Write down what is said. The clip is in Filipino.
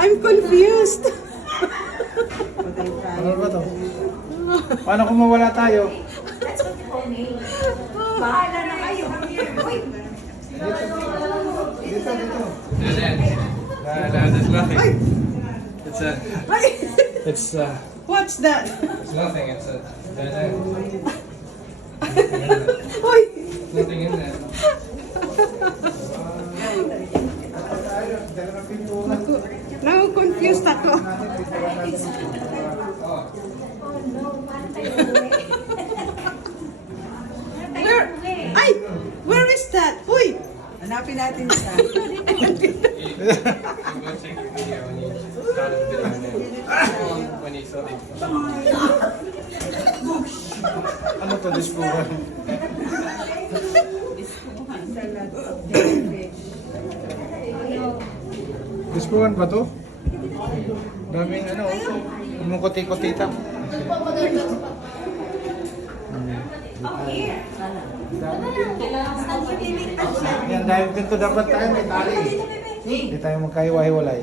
I'm confused. Ano ba to? Paano kung mawala tayo? Bahala na kayo. Uy! Dito. There's nothing. It's What's that? it's nothing. It's Uy! nothing in there. Na-confused ako. Where? Ay! Where is that? Uy! Hanapin natin siya. You go check the video when you started the video. When you saw it. Ano to, dispuhan? Dispuhan ba to? Daming ano, kumukuti-kutita. Yan, dahil pinto dapat tayo may tali. Hindi tayo magkahiwa-hiwalay.